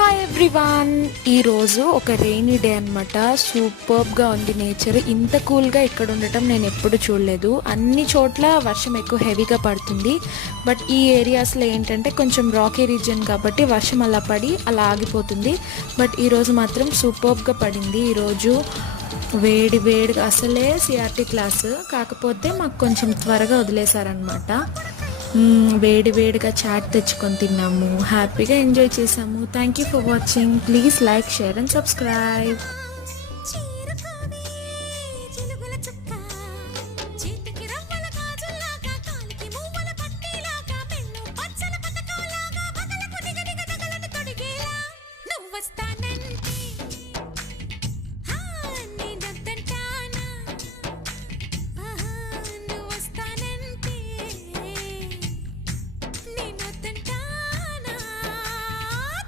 Hi everyone, ఈరోజు ఒక rainy day అనమాట. సూపర్బ్గా ఉంది నేచర్. ఇంత కూల్గా ఇక్కడ ఉండటం నేను ఎప్పుడు చూడలేదు. అన్ని చోట్ల వర్షం ఎక్కువ హెవీగా పడుతుంది. బట్ ఈ ఏరియాస్లో ఏంటంటే కొంచెం రాకీ రీజియన్ కాబట్టి వర్షం అలా పడి అలా ఆగిపోతుంది. బట్ ఈరోజు మాత్రం సూపర్బ్గా పడింది. ఈరోజు వేడిగా అసలే సిఆర్టీ క్లాసు, కాకపోతే మాకు కొంచెం త్వరగా వదిలేశారనమాట. వేడిగా చాట్ తెచ్చుకొని తిన్నాము, హ్యాపీగా ఎంజాయ్ చేసాము. Thank you for watching. Please like, share and subscribe.